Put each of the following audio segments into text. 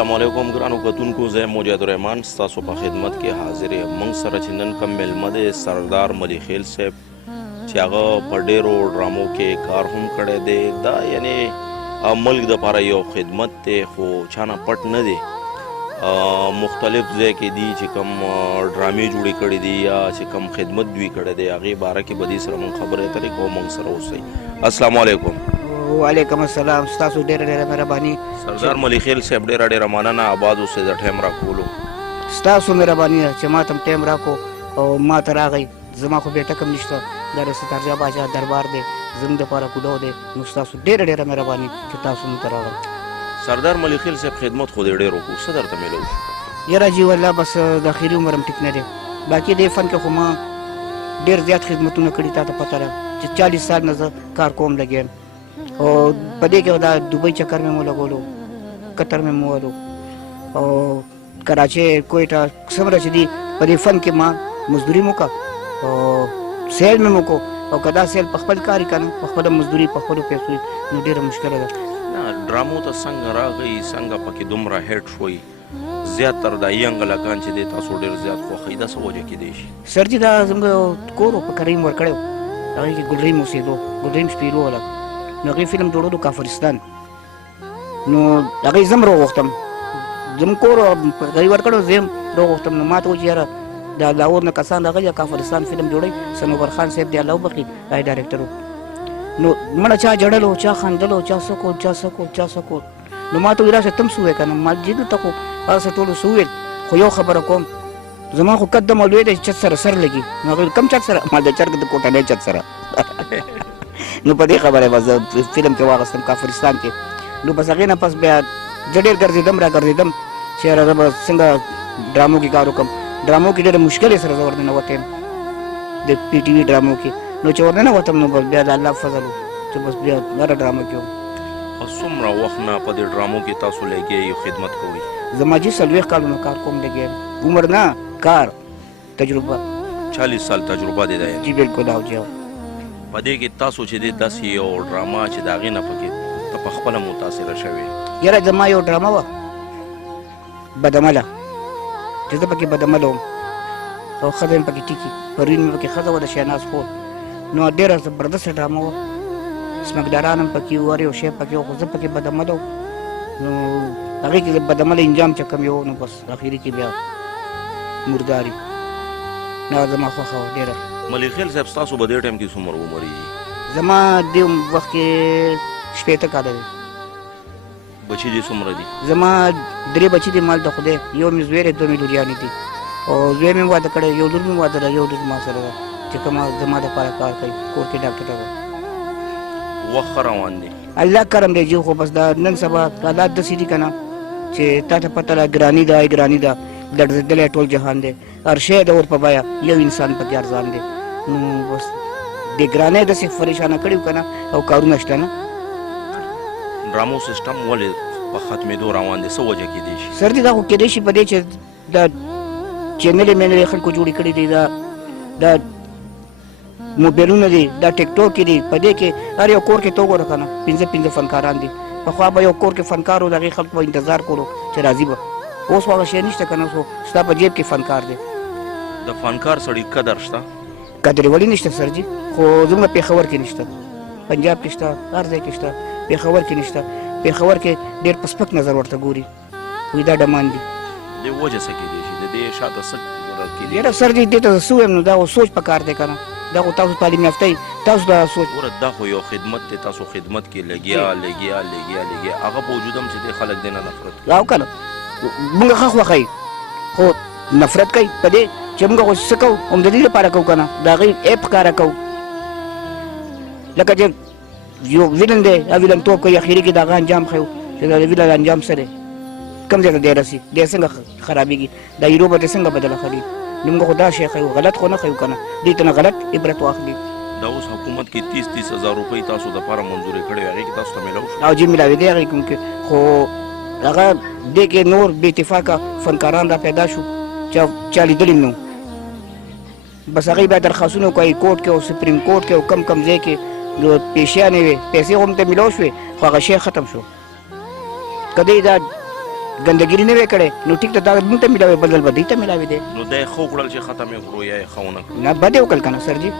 السلام علیکم ګرانو کتونکو، زه مجاهد الرحمن ستاسو په خدمت کې حاضر یم. موږ سره چې نن کوم میلمه دی سردار ملیخیل صاحب چې هغه په ډېرو ډرامو کې کار هم کړی دی. دا یعنې ملک دپاره یو خدمت دی خو چا نه پټ نه دی. مختلف ځای کې دي چې کوم ډرامې جوړې کړي دي یا چې کوم خدمت دوی کړی دی هغې باره کې به دې سره موږ خبرې اترې کوو. موږ سره اوسئ. السلام علیکم. وعلیکم السلام. ستاسو ډېره ډېره مهرباني. سردار ملیخیل صاحب ډېره مننه آباد اوسئ د ټایم راکولو. ستاسو مهرباني ده چې ما ته ټایم راکړو او ما ته راغی. زما خو بیټک هم نشته، دا د ستارجا باچا دربار دی، زموږ دپاره کودو دی. نو ستاسو ډېره ډېره مهرباني چې تاسو موږ ته راغلئ. سردار ملیخیل صاحب خدمت خو دې ډېر وکړو، څه درته میلو شو؟ یاره جی والله بس د اخري عمر هم ټیک نه دی. باقي دې فن کې خو ما ډېر زیات خدمتونه کړي، تا ته پته ده چې 40 سال نه زه کار کوم لګیم. او په دې کې دا دوبۍ چکر مې مو لګولو، قطر مې مو ولو او کراچۍ کویټه څومره چې دي په دې فن کې ما مزدوري مو وکړه او سیل مې مو وکړو. او که دا سیل په خپل کار یې که نه په خپله مزدوري په خپلو پیسو نو ډېره مشکله ده. نه ډرامو ته څنګه راغئ، څنګه پکې دومره هیټ شوئ؟ زیاتر دا ینګ هلکان چې دی تاسو ډېر زیات خوښوئ، دا څه وجه کیدی شي؟ سر جي دا زموږ کور و په کریم ورکړی و، هغې کې ګلریم اوسېدو، ګلریم شپېلو والا. نو هغې فلم جوړولو کافرستان. نو هغې زه هم راوغوښتم، زموږ کور هغې ورکړی زه هم راوغوښتم. نو ما ته وایي چې یاره د لاهور نه کسان راغلي کافرستان فلم جوړوي. صنوبر خان صاحب دی الله وبخي هغې ډایرکټر و. نو مړه چا جړلو، چا خندلو، چا څه کول، چا څه کول، چا څه کول. نو ما ته وایي راشه ته هم څه ووایې که نه. ما جدي ته خو هغه څه ټولو څه وویل، خو یو خبره کوم، زما خو قد دمه لوی دی چې چت سره سر لګي. نو هغې کوم چت سره؟ ما د چرګ د کوټنۍ چت سره. نو په دې خبره به زه فلم کې واغېستم کافرستان کې. نو بس هغې نه پس بیا زه ډېر ګرځېدم را ګرځېدم چې یاره زه به څنګه ډرامو کې کار وکړم. ډرامو کې ډېره مشکلې سره زه ورننوتم د پي ټي وي ډرامو کې. نو چې ورننوتم نو بس بیا د الله فضل و چې بس بیا هره ډرامه کې وم. څومره وخت نه په دې ډرامو کې تاسو لګیا خدمت کوئ؟ زما جي 40 کالونه کار کوم لګیا. عمر نه کار تجربه 40 سال تجربه دی. دا جی بالکل او جی. په دې کې تاسو چې دی داسې یو ډراما چې د هغې نه پکې ته پخپله متاثره شوې؟ یاره زما یو ډرامه وه بدعمله، چې زه پکې بدعمله وم او ښځه مې پکې ټیکي، پروین مې پکې ښځه وه د شهناز خور. نو ډېره زبردسته ډرامه وه، سمکداران هم پکې وو، هر یو شی پکې و، خو زه پکې بدعمله وم. نو هغې کې بدعمله انجام چې کوم یو، نو بس اخري کې بیا مرداري. نه زما خوښه وه ډېره. ملیخیل صاحب ستاسو په دې ټایم کې څومره عمر یي؟ زما دې وخت کې 60 کاله دی. بچي دې څومره دي؟ زما 3 بچي دي مال د خدای. یو مې زوی دی، 2 مې لوریانې دي. او زوی مې واده کړی، یو لور مې واده ده، یو لور ما سره ده چې کومه زما دپاره کار کوي، کور کې ډاکټره ده. وخت ښه روان دی؟ الله کرم دی جی. خو بس دا نن سبا حالات داسې دي که نه چې تا ته پته ده ګراني ده، ګراني ده، لړزېدلی ټول جهان دی. هر شی د اور په بیه، یو انسان پکې ارزان دی. نو بس د ګرانۍ داسې پریشانه کړي وو که نه، او کارونه شته نه. ډرامو سیسټم ولې په ختمېدو روان دی، څه وجه کیدی شي؟ سر دي دا خو کیدی شي په دې چې دا چینلې مینلې خلکو جوړې کړي دي، دا موبایلونه دي، دا ټیک ټاک دي. په دې کې هر یو کور کې ته وګوره که نه 5 فنکاران دي. پخوا به یو کور کې فنکار و، د هغې خلکو به انتظار کولو چې راځي به. اوس هغه شی نشته که نه، ستا په جیب کې فنکار دی. د فنکار سړي قدر شته؟ قدر ولې نشته سر جي؟ خو زموږ پېښور کې نشته، پنجاب کې شته، هر ځای کې شته، پېښور کې نشته. پېښور کې ډېر په سپک نظر ورته ګوري، وایي دا ډمان دي. دې وجه څه کیدی شي؟ د دې شاته څه کیدی؟ یاره سر جي دې ته زه څه ووایم، نو دا خو سوچ پکار دی که نه. دا خو تاسو تعلیم یافته یئ، تاسو دا سوچ. ګوره دا خو یو خدمت دی، تاسو خدمت کې لګیا هغه په وجود هم چې دی خلک دی نه نفرت کوي. او که نه موږ ښه خوښوي، خو نفرت کوي په دې چې موږ خو څه کوو، هم د دې لپاره کوو که نه، د هغې عیب ښکاره کوو. لکه چې یو ویلن دی، هغه ویلنتوب کوي، اخري کې د هغه انجام ښیو چې د ویلن انجام څه دی، کوم ځای ته دی رسي، دی څنګه خرابېږي، دا هیرو به دی څنګه بدله خلي. نو موږ خو دا شی ښیو، غلط خو نه ښیو که نه، دې ته نه غلط عبرت واخلي. دا اوس حکومت کې 30 هزار روپۍ تاسو دپاره منظورې کړې وې، هغې کې تاسو ته میلاو شو؟ او جی میلاوې دی هغې کوم کې، خو هغه دې کې نور بې اتفاقه فنکاران را پیدا شو چا لیدلي نه. بس هغوی بیا درخواستونه وکړه کورټ کې او سپریم کورټ کې او کم ځای کې پیشیانې وې، پیسې خو هم ته میلاو شوې، خو هغه شی ختم شو. که دی دا ګندګيري نه وکړي نو ټیک ته دا مونږ ته ملاوي بدل بدی ته ملاوي دي نو د خو کړل چې ختمه کړو یا خونه نه بده وکړ کنه سر جی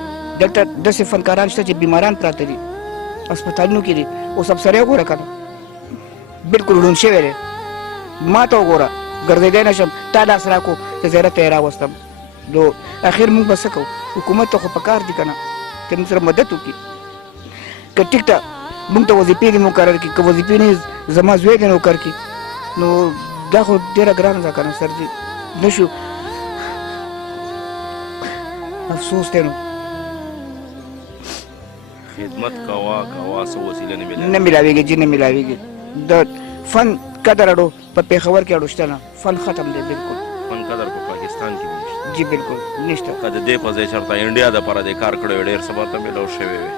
دلته د څه فنکاران شته چې بیماران پراته دي هسپتالونو کې دي او سب سره وګوره کنه بالکل ړوند شوی دی ما ته وګوره ګرځېدی نشم تا لاس راکو چې زیارت ته یې راوستم نو اخر موږ به څه کوو حکومت ته خو پکار دي کنه چې موږ سره مدد وکړي که ټیک ته موږ ته وظیفې دي مقرر کړي که وظیفې نه زما زوی دی نوکر کړي نو دا خو ډېره ګرانه ده کنه سر جي نشو افسوس دی نو خدمت کوا څه وسیله نه ملي نه ملاویږي جی نه ملاویږي د فن قدر اړو په پېښور کې اړو شته نه فن ختم دی بالکل فن قدر په پاکستان کې نشته جی بالکل نشته که د دې په ځای چېرته انډیا دپاره د کار کړی وی ډېر څه به ته میلاو شوی وی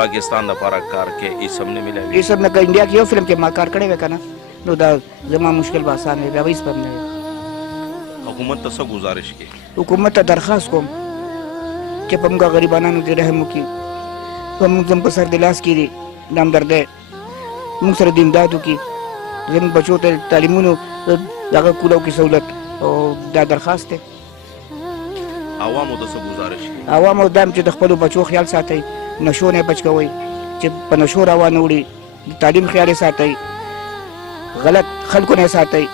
پاکستان دپاره کار کې هېڅ هم نه میلاوي یہ سب نه انډیا کې یو فلم کې ما کار کړی وی کنه نو دا زما مشکل به آسان وي بیا به هېڅ به هم نه وي حکومت ته څه ګزارش کې حکومت ته درخواست کوم چې په موږ غریبانانو دې رحم وکړي په موږ زم په سر د لاس کې دي نامدرد دی موږ سره د امداد وکړي زموږ بچو ته تعلیمونو دغه کولو کې سهولت او دا درخواست دی عوامو ته څه گزارش کې عوامو دا چې د خپلو بچو خیال ساتئ نشو نه بچ کوئ چې په نشو روان وړي د تعلیم خیال یې ساتئ غلط خلکو نه ساتئ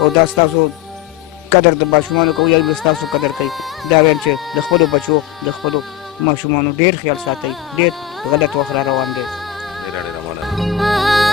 او دا ستاسو قدر د ماشومانو کوي یا ستاسو قدر کوي دا وایم چې د خپلو بچو د خپلو ماشومانو ډېر خیال ساتئ ډېر غلط وخت را روان دی ډېره ډېره مننه